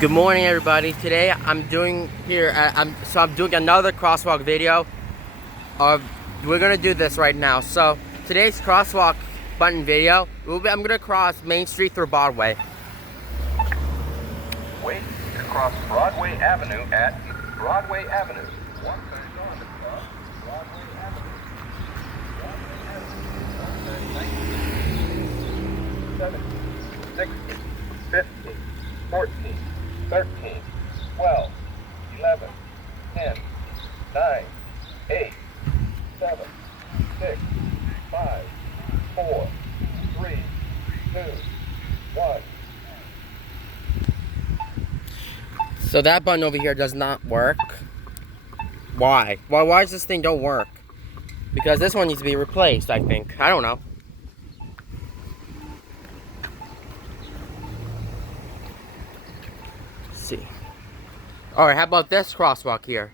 Good morning, everybody. Today I'm doing another crosswalk video. We're gonna do this right now. So today's crosswalk button video, I'm gonna cross Main Street through Broadway. Wait to cross Broadway Avenue at Broadway Avenue. One turn on to cross Broadway Avenue. Broadway Avenue. 17, 16, 15, 14, 13, 12, 11, 10, 9, 8, 7, 6, 5, 4, 3, 2, 1. So that button over here does not work. Why? Why does this thing don't work? Because this one needs to be replaced, I think. I don't know. Let's see. Alright, how about this crosswalk here?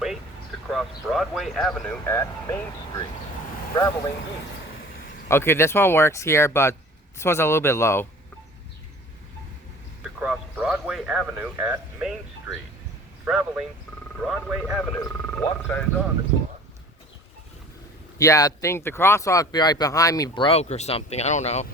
Wait to cross Broadway Avenue at Main Street, traveling east. Okay, this one works here, but this one's a little bit low. To cross Broadway Avenue at Main Street, traveling Broadway Avenue. Walk signs on the cross. Yeah, I think the crosswalk right behind me broke or something. I don't know.